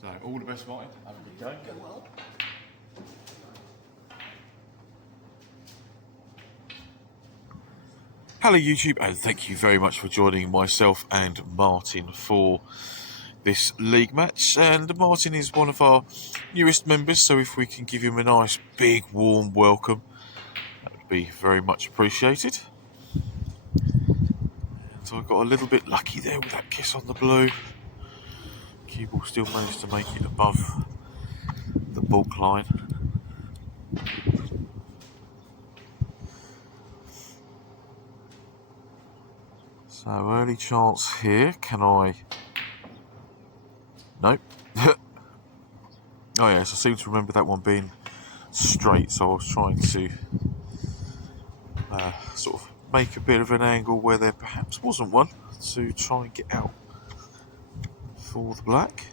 So, all the best, Martin. Have a good day. Go well. Hello YouTube, and thank you very much for joining myself and Martin for this league match. And Martin is one of our newest members, so if we can give him a nice big warm welcome, that would be very much appreciated. So I got a little bit lucky there with that kiss on the blue. Cue ball still managed to make it above the balk line. So early chance here. Can I? Nope. Oh yes, I seem to remember that one being straight, so I was trying to sort of make a bit of an angle where there perhaps wasn't one to try and get out for the black.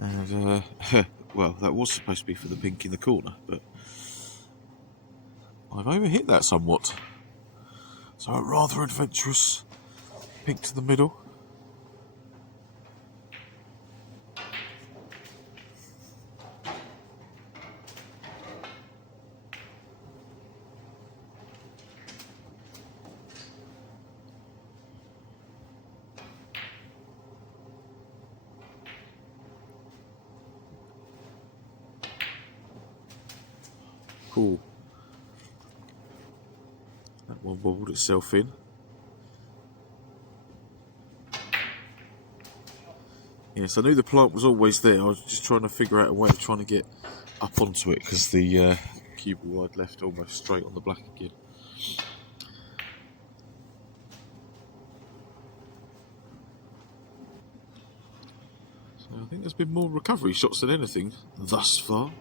And well, that was supposed to be for the pink in the corner, but I've overhit that somewhat. So a rather adventurous pink to the middle. Cool. That one wobbled itself in. Yes, I knew the plant was always there. I was just trying to figure out a way of trying to get up onto it because the cue ball I'd left almost straight on the black again. So I think there's been more recovery shots than anything thus far.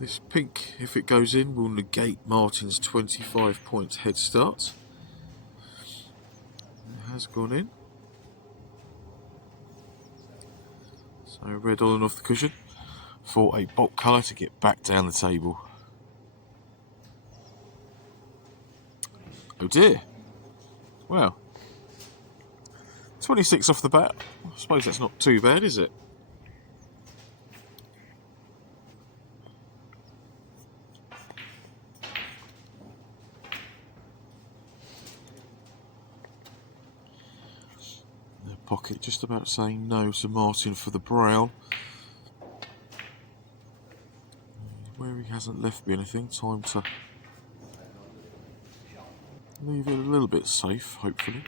This pink, if it goes in, will negate Martin's 25 points head start. It has gone in. So red on and off the cushion for a bulk colour to get back down the table. Oh dear. Well, 26 off the bat. I suppose that's not too bad, is it? Pocket just about saying no to Martin for the brown. Where he hasn't left me anything, time to leave it a little bit safe, hopefully.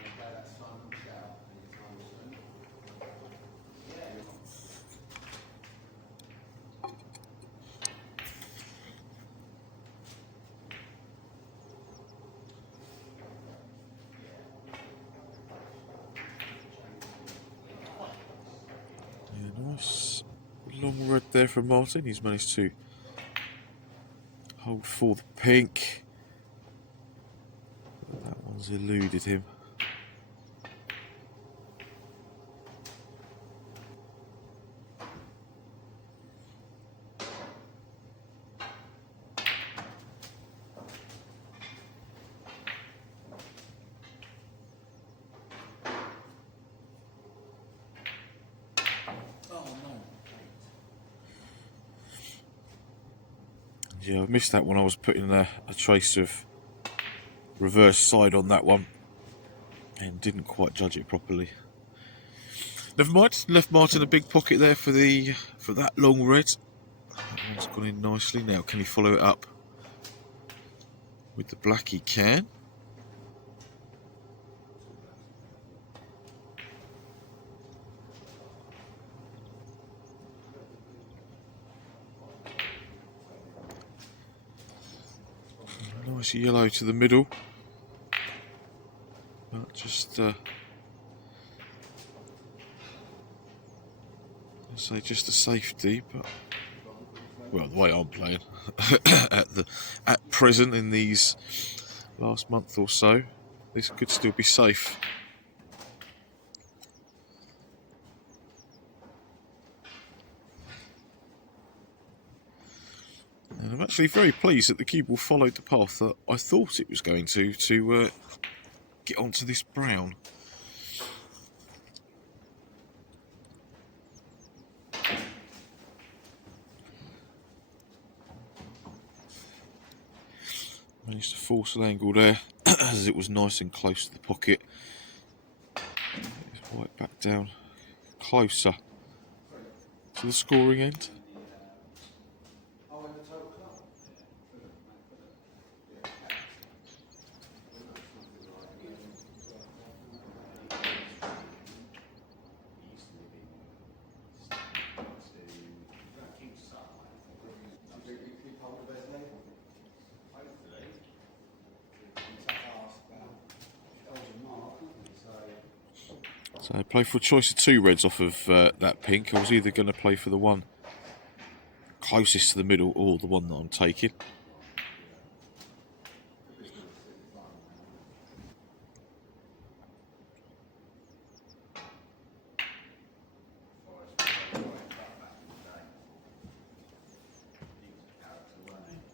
Nice long red there from Martin. He's managed to hold for the pink. But that one's eluded him. Yeah, I missed that one. I was putting a trace of reverse side on that one and didn't quite judge it properly. Never mind, left Martin a big pocket there for that long red. That one's gone in nicely. Now can he follow it up with the black? He can. Nice yellow to the middle. But just say just a safety, but well, the way I'm playing at present in these last month or so, this could still be safe. And I'm actually very pleased that the cue ball followed the path that I thought it was going to get onto this brown. Managed to force an angle there as it was nice and close to the pocket. It's right back down, closer to the scoring end. So I played for a choice of 2 reds off of that pink. I was either going to play for the one closest to the middle or the one that I'm taking.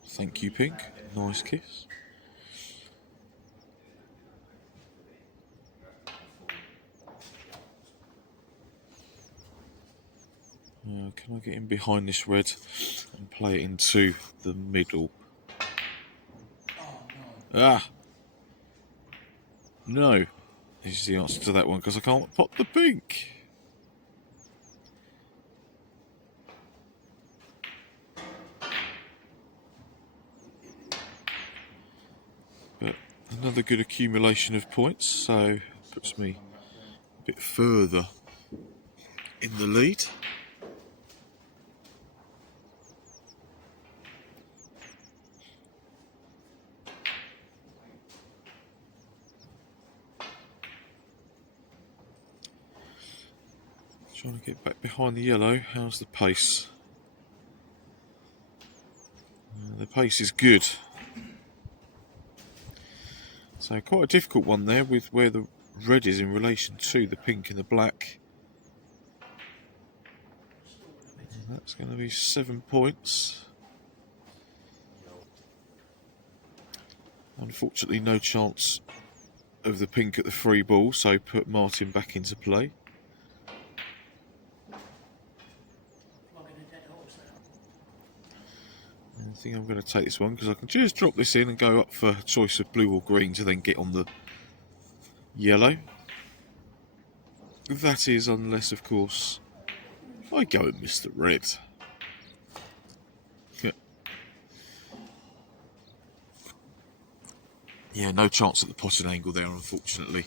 Thank you, pink. Nice kiss. Can I get in behind this red and play it into the middle? Ah! No, is the answer to that one, because I can't pot the pink. But another good accumulation of points, so puts me a bit further in the lead. Trying to get back behind the yellow. How's the pace? The pace is good. So quite a difficult one there with where the red is in relation to the pink and the black. And that's going to be 7 points. Unfortunately, no chance of the pink at the free ball, so put Martin back into play. I think I'm going to take this one because I can just drop this in and go up for a choice of blue or green to then get on the yellow. That is, unless, of course, I go and miss the red. Yeah, no chance at the potted angle there, unfortunately.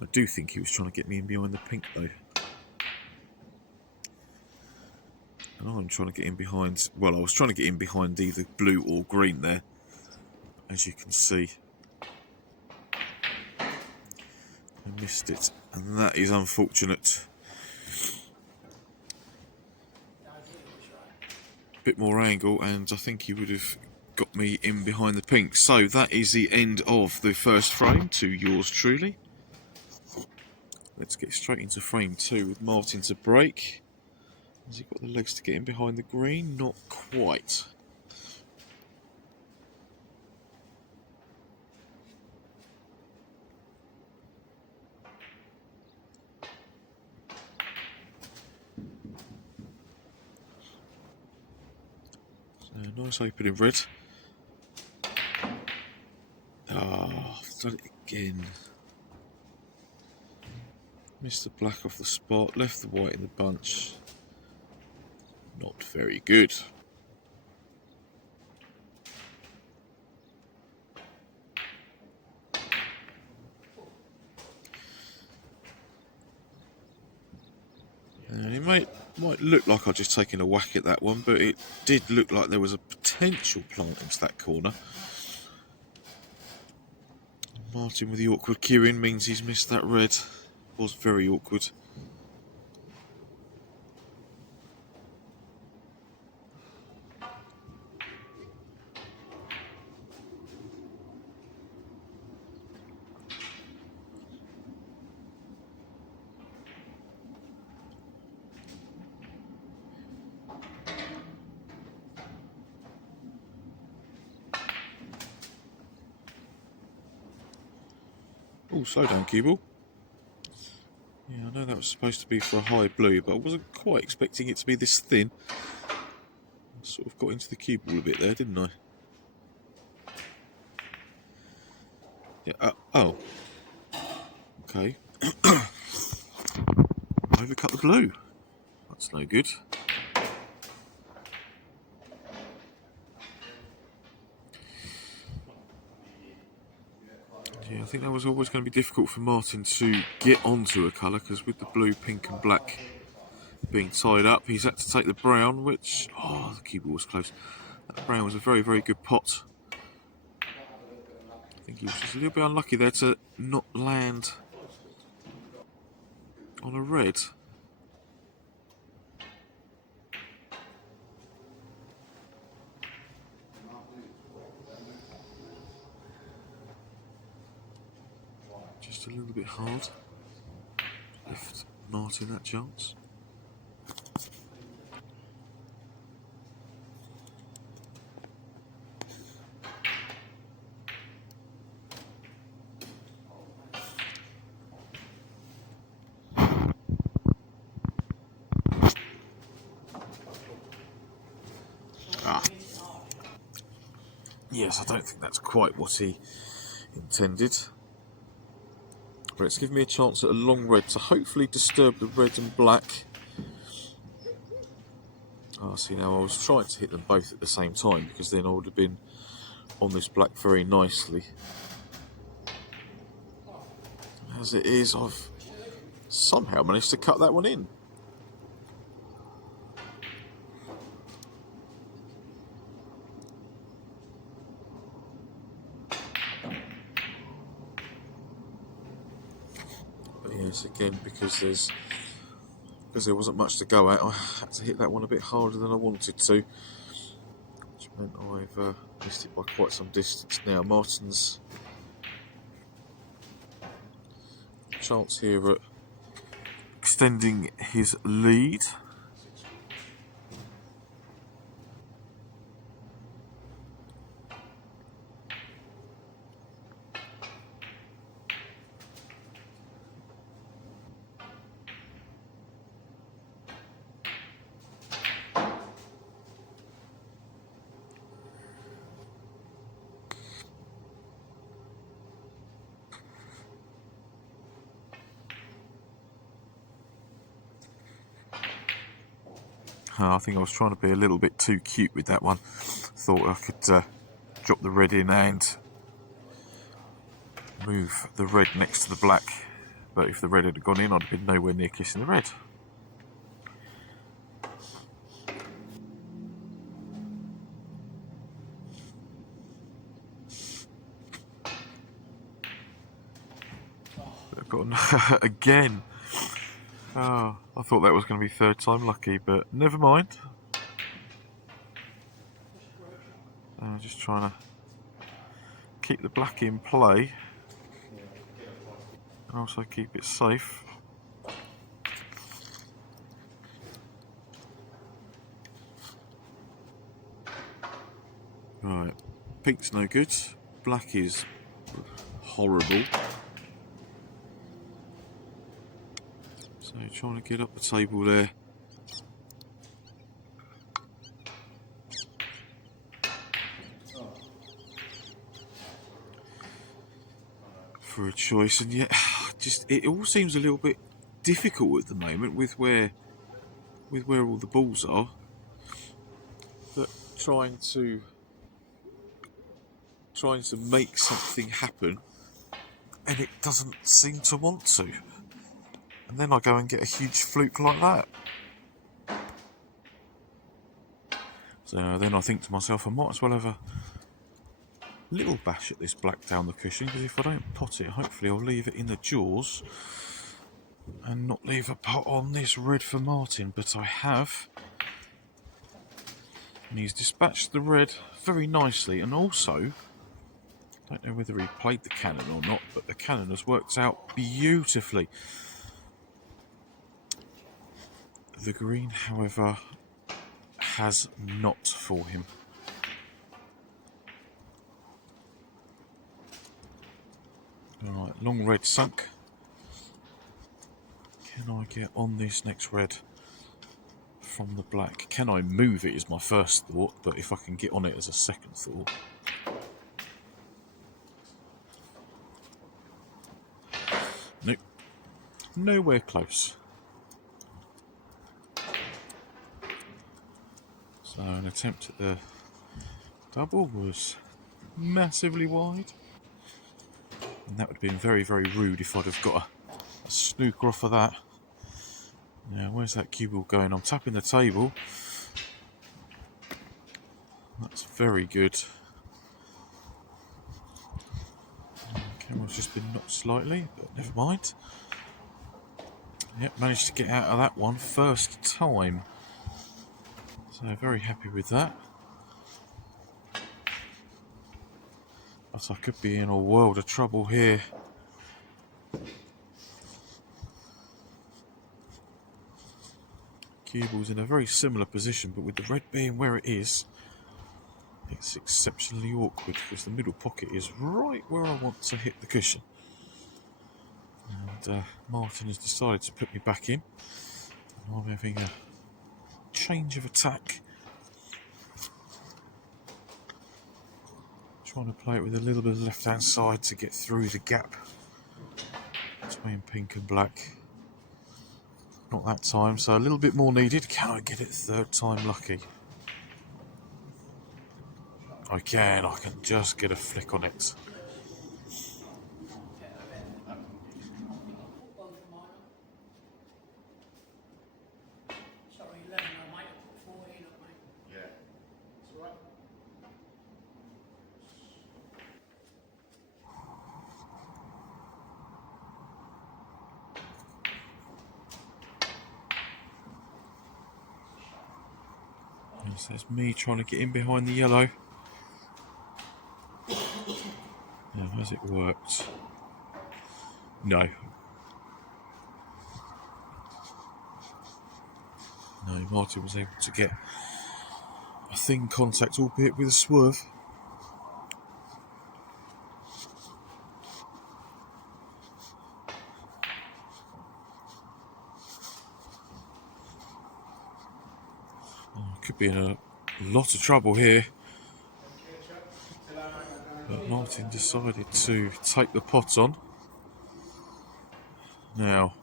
I do think he was trying to get me in behind the pink, though. And I'm trying to get in behind... Well, I was trying to get in behind either blue or green there, as you can see. I missed it, and that is unfortunate. A bit more angle, and I think he would have got me in behind the pink. So that is the end of the first frame to yours truly. Let's get straight into frame 2 with Martin to break. Has he got the legs to get in behind the green? Not quite. So nice opening red. Ah, I've done it again. Missed the black off the spot, left the white in the bunch. Not very good. And it might look like I've just taken a whack at that one, but it did look like there was a potential plant into that corner. Martin with the awkward cueing means he's missed that red. Was very awkward. Oh, slow down, cue ball. Yeah, I know that was supposed to be for a high blue, but I wasn't quite expecting it to be this thin. I sort of got into the cue ball a bit there, didn't I? Yeah, oh. Okay. Overcut the blue. That's no good. Yeah, I think that was always going to be difficult for Martin to get onto a colour, because with the blue, pink and black being tied up, he's had to take the brown, which... Oh, the cue ball was close. That brown was a very, very good pot. I think he was just a little bit unlucky there to not land on a red. Just a little bit hard. Left Martin that chance. Yes, I don't think that's quite what he intended. But it's given me a chance at a long red to hopefully disturb the red and black. Ah, see, now I was trying to hit them both at the same time, because then I would have been on this black very nicely. As it is, I've somehow managed to cut that one in. But yes, again, because there wasn't much to go at, I had to hit that one a bit harder than I wanted to, which meant I've missed it by quite some distance now. Martin's chance here at extending his lead. I think I was trying to be a little bit too cute with that one. Thought I could drop the red in and move the red next to the black. But if the red had gone in, I'd have been nowhere near kissing the red. I've got again. Oh, I thought that was going to be third time lucky, but never mind. I'm just trying to keep the black in play and also keep it safe. Right, pink's no good, black is horrible. So trying to get up the table there. For a choice, and yet just it all seems a little bit difficult at the moment with where all the balls are. But trying to make something happen, and it doesn't seem to want to. And then I go and get a huge fluke like that. So then I think to myself, I might as well have a little bash at this black down the cushion, because if I don't pot it, hopefully I'll leave it in the jaws and not leave a pot on this red for Martin. But I have. And he's dispatched the red very nicely, and also, I don't know whether he played the cannon or not, but the cannon has worked out beautifully. The green, however, has not for him. Alright, long red sunk. Can I get on this next red from the black? Can I move it is my first thought, but if I can get on it as a second thought. Nope. Nowhere close. So an attempt at the double was massively wide. And that would have been very, very rude if I'd have got a snooker off of that. Now, where's that cue ball going? I'm tapping the table. That's very good. Camera's just been knocked slightly, but never mind. Yep, managed to get out of that one first time. So very happy with that. But I could be in a world of trouble here. Cue ball's in a very similar position, but with the red being where it is, it's exceptionally awkward because the middle pocket is right where I want to hit the cushion. And Martin has decided to put me back in. I'm having a change of attack. Trying to play it with a little bit of left hand side to get through the gap between pink and black. Not that time, so a little bit more needed. Can I get it third time lucky? I can just get a flick on it. So there's me trying to get in behind the yellow. Now, has it worked? No. No, Martin was able to get a thin contact, albeit with a swerve. Could be in a lot of trouble here. But Martin decided to take the pot on. Now,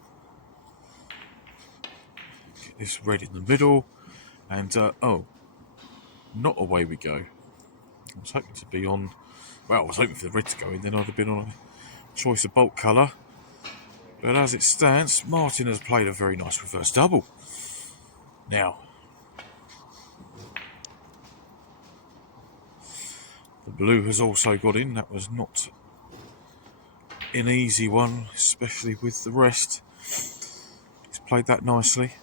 get this red in the middle. And, oh, not away we go. I was hoping to be on... Well, I was hoping for the red to go in, then I'd have been on a choice of bulk colour. But as it stands, Martin has played a very nice reverse double. Now, the blue has also got in. That was not an easy one, especially with the rest. He's played that nicely.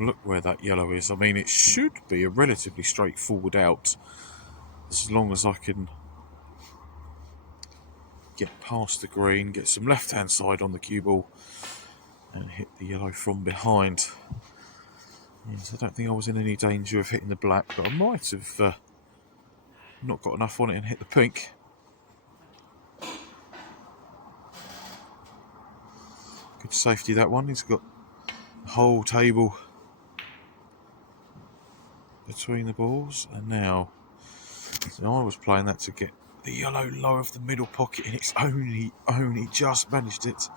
Look where that yellow is. I mean, it should be a relatively straightforward out, as long as I can get past the green, get some left-hand side on the cue ball, and hit the yellow from behind. Yes, I don't think I was in any danger of hitting the black, but I might have not got enough on it and hit the pink. Good safety, that one. He's got the whole table between the balls, and now so I was playing that to get the yellow low of the middle pocket, and it's only just managed it.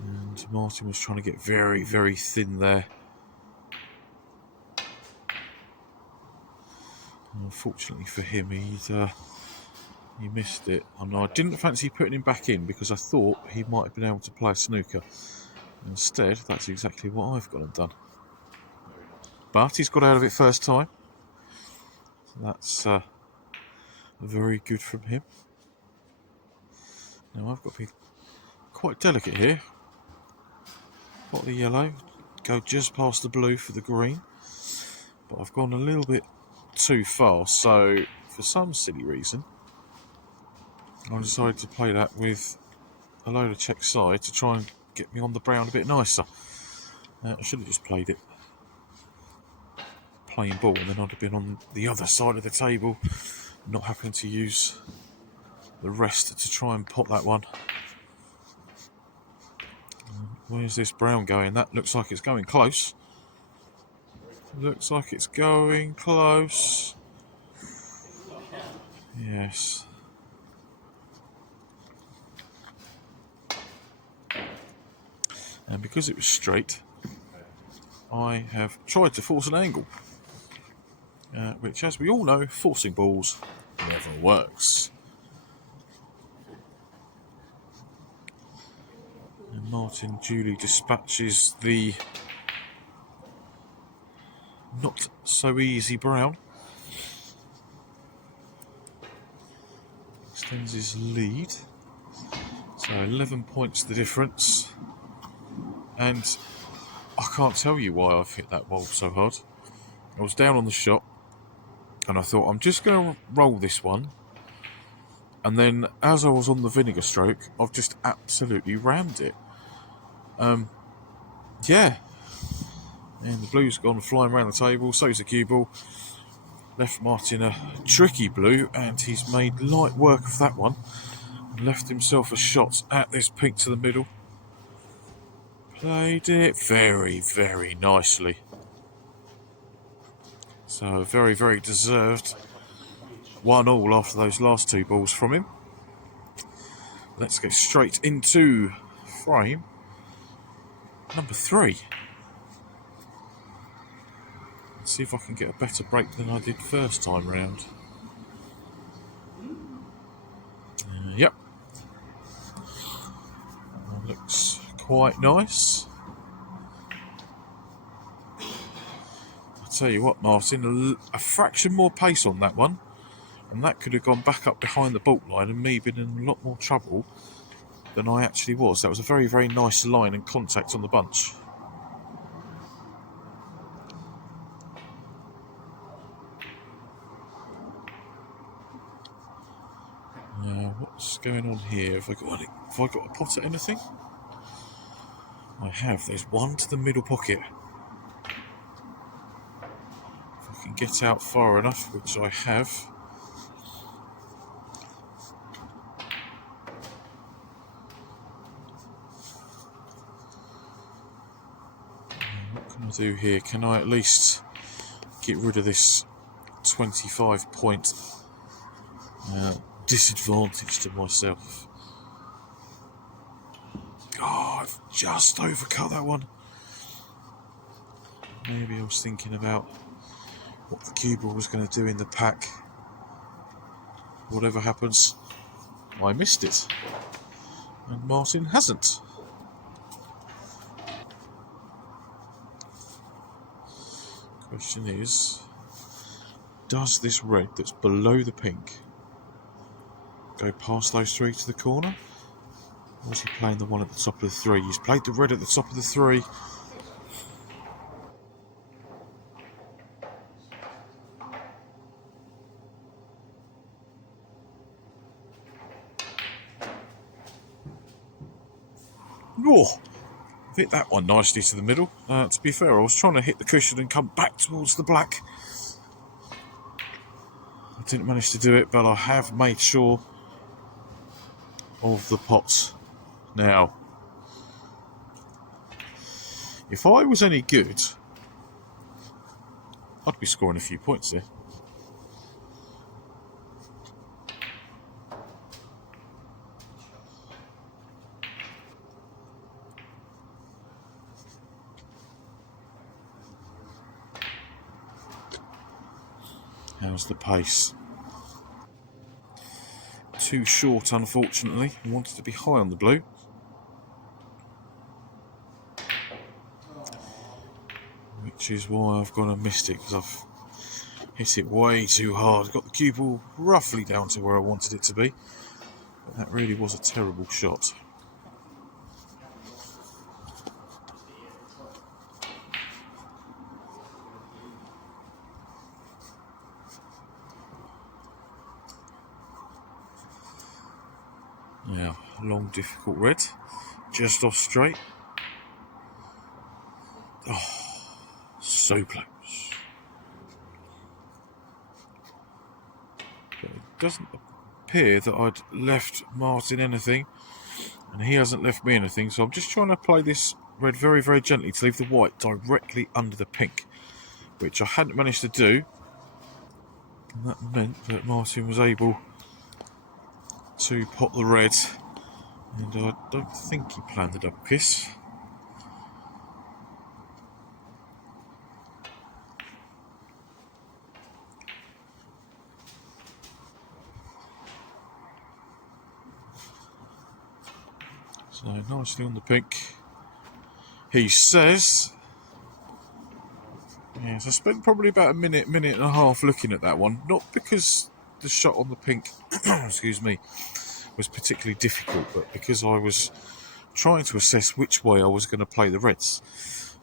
And Martin was trying to get very, very thin there. And unfortunately for him, he missed it. And I didn't fancy putting him back in because I thought he might have been able to play a snooker. Instead, that's exactly what I've gone and done. But he's got out of it first time. So that's very good from him. Now I've got to be quite delicate here. Got the yellow, go just past the blue for the green. But I've gone a little bit too far, so for some silly reason, I decided to play that with a load of check side to try and get me on the brown a bit nicer. I should have just played it plain ball, and then I'd have been on the other side of the table not having to use the rest to try and pot that one. Where's this brown going? That looks like it's going close. Looks like it's going close. Yes. And because it was straight, I have tried to force an angle. Which, as we all know, forcing balls never works. And Martin duly dispatches the not so easy brown. Extends his lead. So 11 points the difference. And I can't tell you why I've hit that ball so hard. I was down on the shot and I thought, I'm just going to roll this one. And then as I was on the vinegar stroke, I've just absolutely rammed it. Yeah. And the blue's gone flying around the table, so's the cue ball. Left Martin a tricky blue, and he's made light work of that one. And left himself a shot at this pink to the middle. Played it very, very nicely. So very, very deserved. 1-1 after those last two balls from him. Let's get straight into frame number 3. Let's see if I can get a better break than I did first time round. Yep. That looks quite nice. I'll tell you what, Martin, a fraction more pace on that one, and that could have gone back up behind the baulk line and me been in a lot more trouble than I actually was. That was a very, very nice line and contact on the bunch. What's going on here? Have I got a pot at anything? I have. There's one to the middle pocket. If I can get out far enough, which I have. What can I do here? Can I at least get rid of this 25 point disadvantage to myself? Oh, I've just overcut that one. Maybe I was thinking about what the cue ball was going to do in the pack. Whatever happens, I missed it. And Martin hasn't. Question is, does this red that's below the pink go past those 3 to the corner? Or is he playing the one at the top of the 3? He's played the red at the top of the 3. Oh, hit that one nicely to the middle. To be fair, I was trying to hit the cushion and come back towards the black. I didn't manage to do it, but I have made sure of the pots now. If I was any good, I'd be scoring a few points there. How's the pace? Too short, unfortunately. I wanted to be high on the blue. Which is why I've gone and missed it, because I've hit it way too hard. Got the cue ball roughly down to where I wanted it to be. But that really was a terrible shot. Now, long, difficult red. Just off straight. Oh, so close. But doesn't appear that I'd left Martin anything, and he hasn't left me anything, so I'm just trying to play this red very, very gently to leave the white directly under the pink, which I hadn't managed to do, and that meant that Martin was able to pop the red, and I don't think he planned the double kiss. So nicely on the pink. He says, yes, I spent probably about a minute and a half looking at that one. Not because the shot on the pink, excuse me, was particularly difficult, but because I was trying to assess which way I was going to play the reds.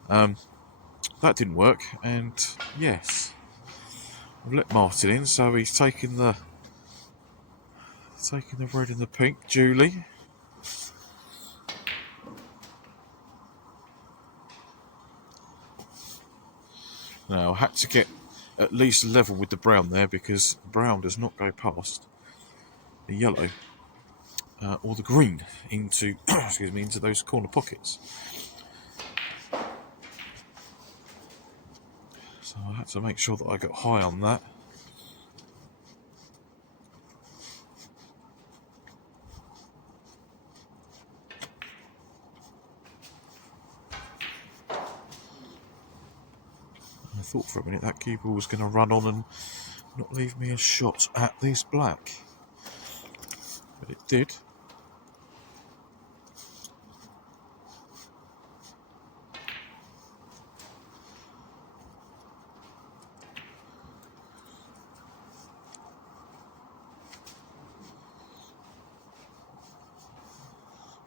That didn't work, and yes, I've let Martin in, so he's taking the red and the pink duly. Now I had to get at least level with the brown there, because the brown does not go past the yellow or the green into excuse me, into those corner pockets. So I had to make sure that I got high on that. I thought for a minute that cue ball was going to run on and not leave me a shot at this black, but it did.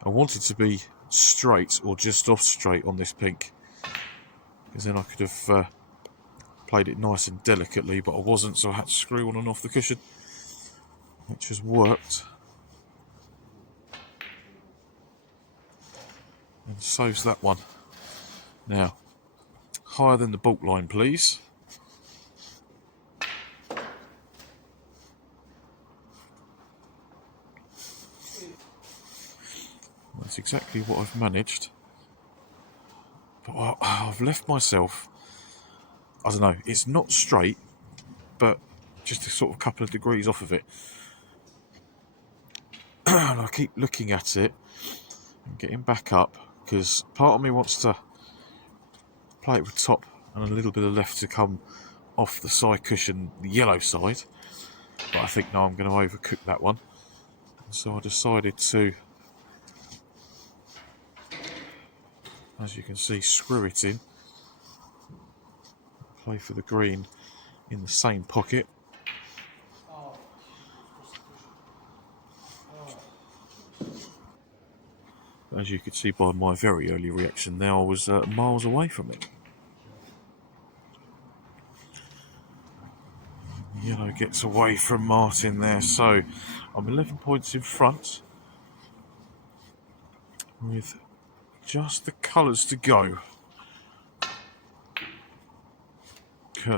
I wanted to be straight or just off straight on this pink, because then I could have played it nice and delicately, but I wasn't, so I had to screw on and off the cushion, which has worked. And so's that one. Now, higher than the baulk line, please. That's exactly what I've managed. But I've left myself, I don't know, it's not straight, but just a sort of couple of degrees off of it. And I keep looking at it and getting back up, because part of me wants to play it with top and a little bit of left to come off the side cushion, the yellow side. But I think, no, I'm going to overcook that one. And so I decided to, as you can see, screw it in. Play for the green in the same pocket. As you could see by my very early reaction there, I was miles away from it. Yellow gets away from Martin there, so I'm 11 points in front with just the colours to go.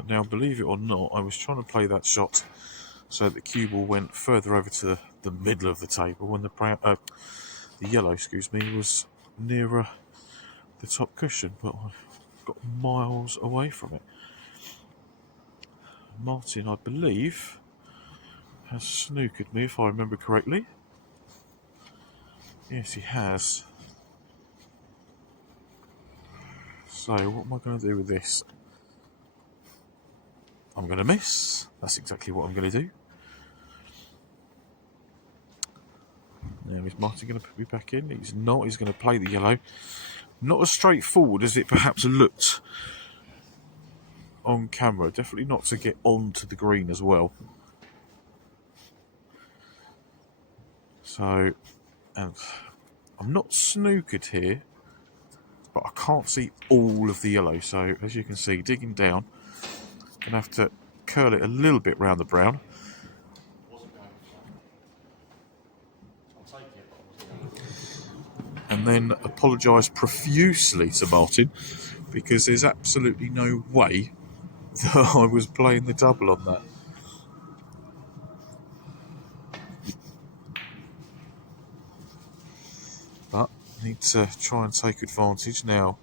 Now, believe it or not, I was trying to play that shot so that the cue ball went further over to the middle of the table when the yellow, excuse me, was nearer the top cushion, but I got miles away from it. Martin, I believe, has snookered me, if I remember correctly. Yes, he has. So, what am I going to do with this? I'm going to miss. That's exactly what I'm going to do. Now, is Martin going to put me back in? He's not. He's going to play the yellow. Not as straightforward as it perhaps looked on camera. Definitely not to get onto the green as well. So, and I'm not snookered here, but I can't see all of the yellow. So, as you can see, digging down, going to have to curl it a little bit round the brown. And then apologise profusely to Martin, because there's absolutely no way that I was playing the double on that. Need to try and take advantage now.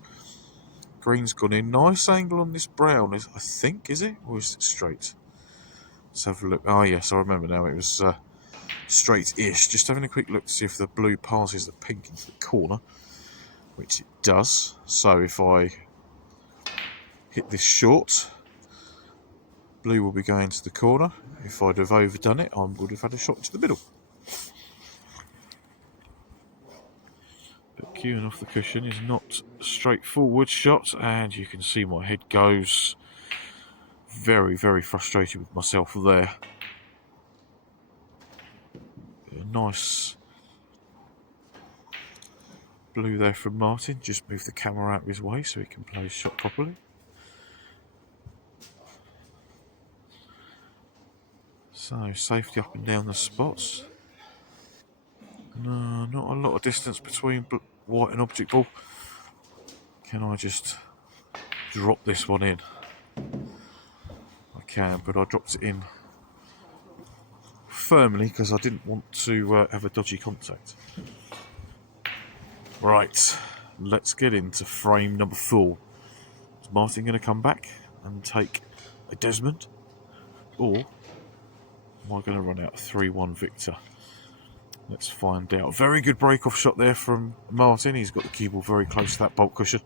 Green's gone in. Nice angle on this brown, I think, is it? Or is it straight? Let's have a look. Oh, yes, I remember now. It was straight-ish. Just having a quick look to see if the blue passes the pink into the corner, which it does. So if I hit this short, blue will be going to the corner. If I'd have overdone it, I would have had a shot to the middle. But cueing off the cushion is not a straightforward shot, and you can see my head goes. Very, very frustrated with myself there. A nice blue there from Martin. Just move the camera out of his way so he can play his shot properly. So, safety up and down the spots. No, not a lot of distance between white and object ball. Can I just drop this one in? I can, but I dropped it in firmly because I didn't want to have a dodgy contact. Right, let's get into frame number 4. Is Martin going to come back and take a Desmond? Or am I going to run out a 3-1 victor? Let's find out. Very good break-off shot there from Martin. He's got the cue ball very close to that bolt cushion.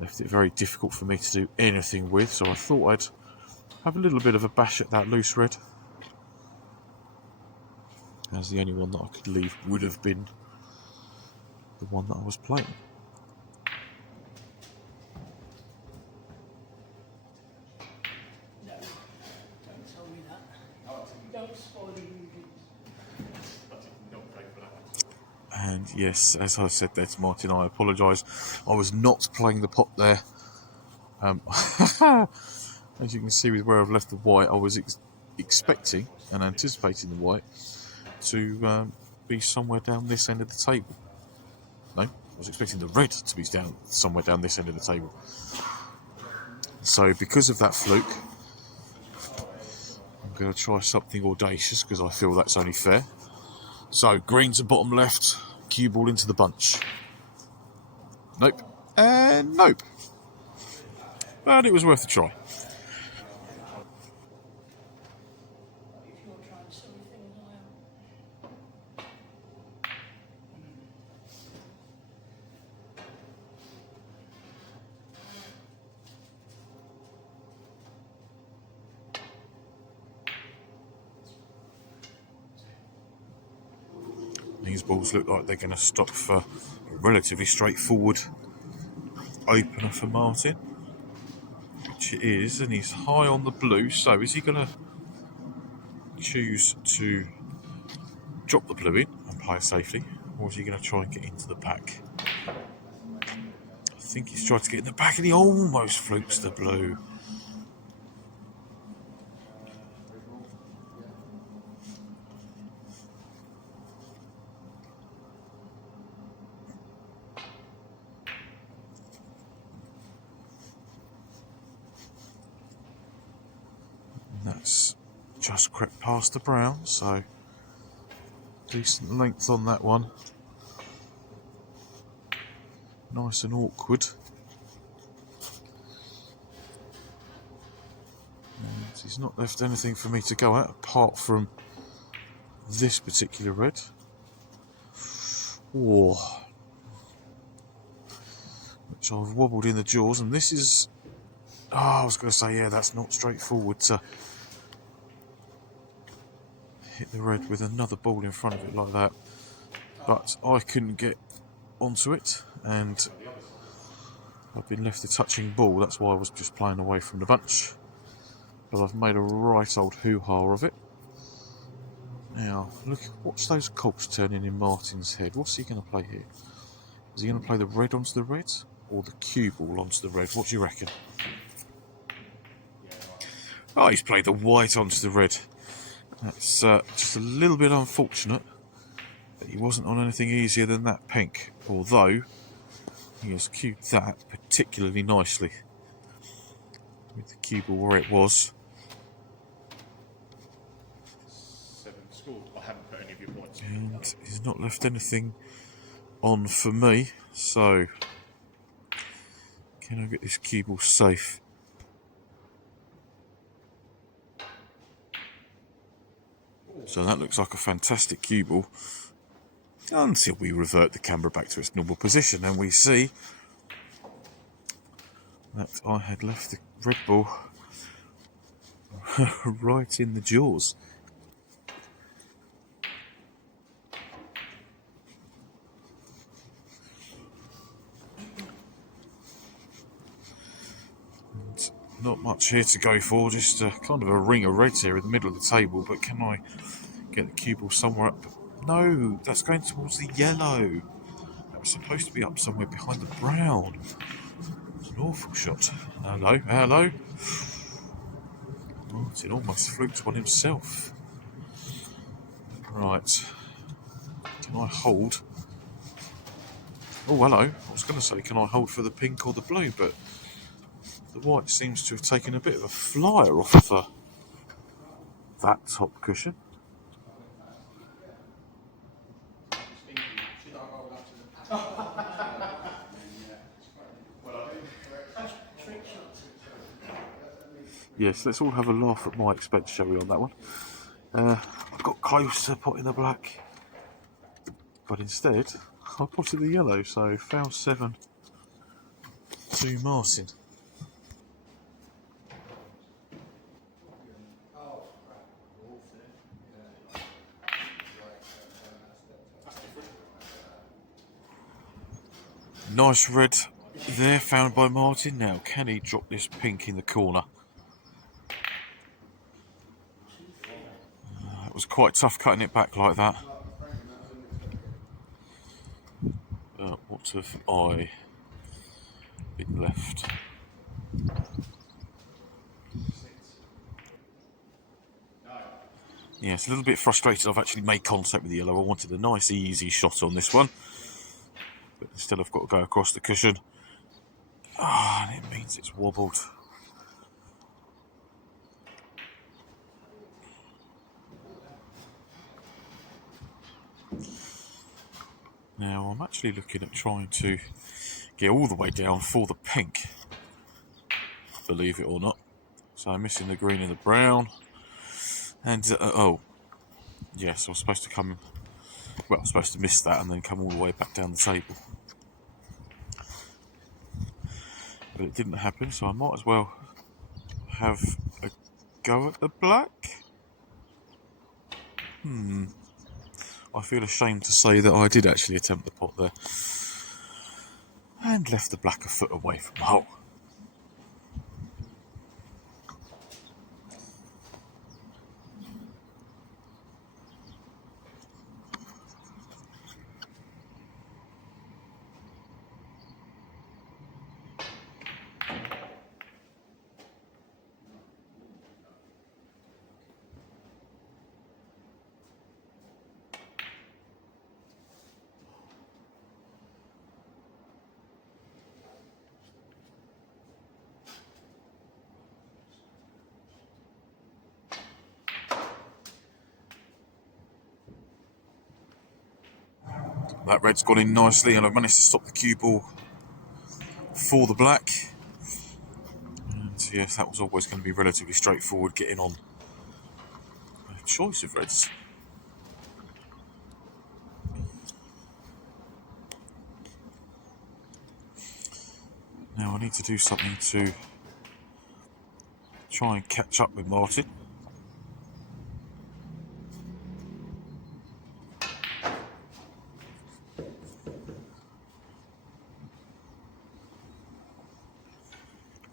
Left it very difficult for me to do anything with, so I thought I'd have a little bit of a bash at that loose red. As the only one that I could leave would have been the one that I was playing. No, don't tell me that. Don't spoil the movie. And yes, as I said there to Martin, I apologise. I was not playing the pot there. As you can see with where I've left the white, I was expecting and anticipating the white to be somewhere down this end of the table. No, I was expecting the red to be somewhere down this end of the table. So because of that fluke, I'm going to try something audacious because I feel that's only fair. So green to bottom left, cue ball into the bunch. Nope, and nope. But it was worth a try. If you're trying silly things, I am. These balls look like they're going to stop for a relatively straightforward opener for Martin, which it is, and he's high on the blue. So is he going to choose to drop the blue in and play it safely, or is he going to try and get into the pack? I think he's tried to get in the pack and he almost flukes the blue. And that's just crept past the brown, so decent length on that one. Nice and awkward. And he's not left anything for me to go at apart from this particular red. Oh, which I've wobbled in the jaws, and this is... Oh, I was going to say, yeah, that's not straightforward to hit the red with another ball in front of it like that. But I couldn't get onto it, and I've been left a touching ball. That's why I was just playing away from the bunch. But I've made a right old hoo-ha of it. Now, look, watch those cogs turning in Martin's head. What's he going to play here? Is he going to play the red onto the red, or the cue ball onto the red? What do you reckon? Oh, he's played the white onto the red. That's just a little bit unfortunate that he wasn't on anything easier than that pink, although he has cued that particularly nicely with the cue ball where it was. 7 scored. I haven't put any of your points. And he's not left anything on for me. So, can I get this cue ball safe? So that looks like a fantastic cue ball until we revert the camera back to its normal position and we see that I had left the red ball right in the jaws. And not much here to go for, just kind of a ring of reds here in the middle of the table, but can I get the cue ball somewhere up? No, that's going towards the yellow. That was supposed to be up somewhere behind the brown. It's an awful shot. Hello, hello. Martin almost fluked one himself. Right. Can I hold? Oh, hello. I was going to say, can I hold for the pink or the blue? But the white seems to have taken a bit of a flyer off that top cushion. Yes, let's all have a laugh at my expense, shall we, on that one. I got close to potting the black, but instead I potted the yellow, so foul 7 to Martin. Nice red there found by Martin. Now, can he drop this pink in the corner? It was quite tough cutting it back like that. What have I been left? Yeah, it's a little bit frustrated. I've actually made contact with the yellow. I wanted a nice, easy shot on this one, but instead I've got to go across the cushion. And it means it's wobbled. Now, I'm actually looking at trying to get all the way down for the pink, believe it or not. So I'm missing the green and the brown. And, oh, yes, I was supposed to come, well, I was supposed to miss that and then come all the way back down the table. But it didn't happen, so I might as well have a go at the black. I feel ashamed to say that I did actually attempt the pot there. And left the black a foot away from the hole. That red's gone in nicely, and I've managed to stop the cue ball for the black. And yes, that was always going to be relatively straightforward getting on a choice of reds. Now I need to do something to try and catch up with Martin.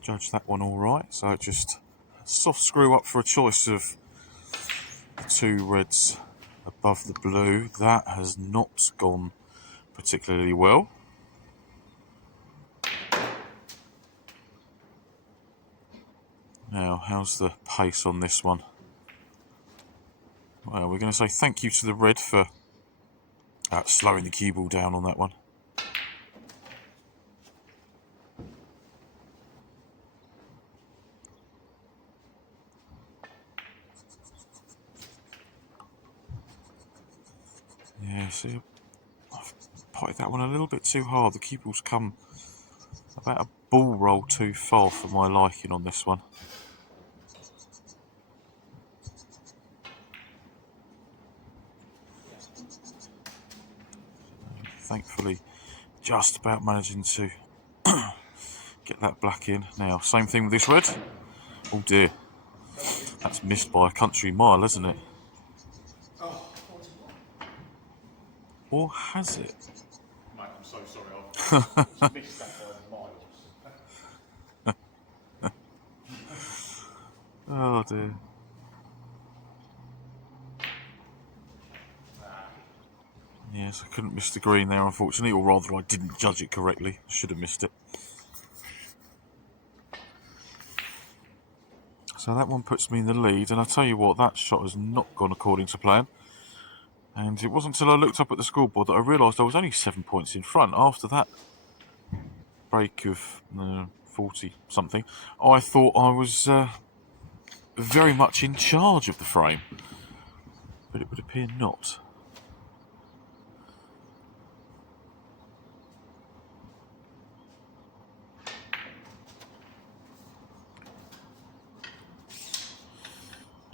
Judge that one all right, so just soft screw up for a choice of the two reds above the blue. That has not gone particularly well. Now, how's the pace on this one? Well, we're going to say thank you to the red for slowing the cue ball down on that one. Yeah, see, I've potted that one a little bit too hard. The cue ball's come about a ball roll too far for my liking on this one. Thankfully, just about managing to get that black in. Now, same thing with this red. Oh dear, that's missed by a country mile, isn't it? Or has it? Mate, I'm so sorry. I've missed that by miles. Oh dear. Yes, I couldn't miss the green there, unfortunately, or rather I didn't judge it correctly. Should have missed it. So that one puts me in the lead, and I tell you what, that shot has not gone according to plan. And it wasn't until I looked up at the scoreboard that I realised I was only 7 points in front. After that break of 40-something, I thought I was very much in charge of the frame. But it would appear not.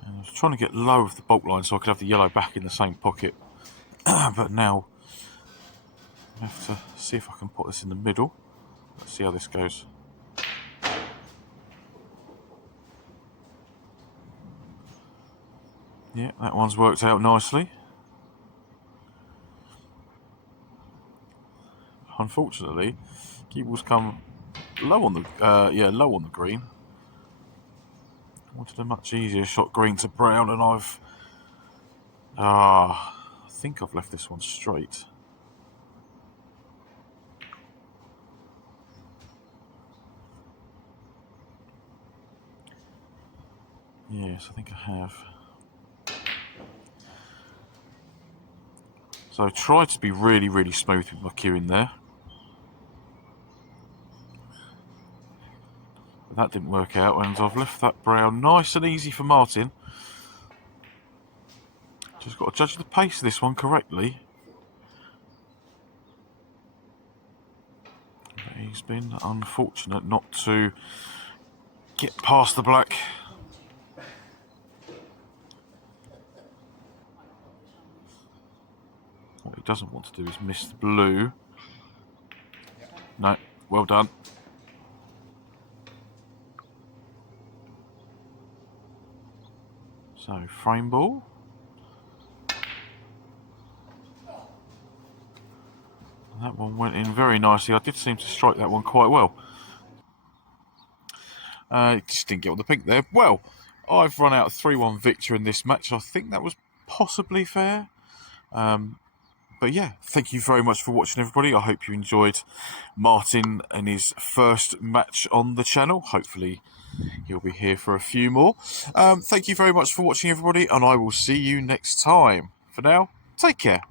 I was trying to get low of the bulk line so I could have the yellow back in the same pocket. But now I have to see if I can put this in the middle. Let's see how this goes. Yeah, that one's worked out nicely. Unfortunately, cue ball's come low on the low on the green. I wanted a much easier shot green to brown, and I think I've left this one straight. Yes, I think I have. So I tried to be really, really smooth with my cue in there. But that didn't work out, and I've left that brown nice and easy for Martin. Just got to judge the pace of this one correctly. But he's been unfortunate not to get past the black. What he doesn't want to do is miss the blue. No, well done. So, frame ball. That one went in very nicely. I did seem to strike that one quite well. Just didn't get all the pink there. Well, I've run out a 3-1 victory in this match. I think that was possibly fair. But yeah, thank you very much for watching, everybody. I hope you enjoyed Martin and his first match on the channel. Hopefully he'll be here for a few more. Thank you very much for watching, everybody, and I will see you next time. For now, take care.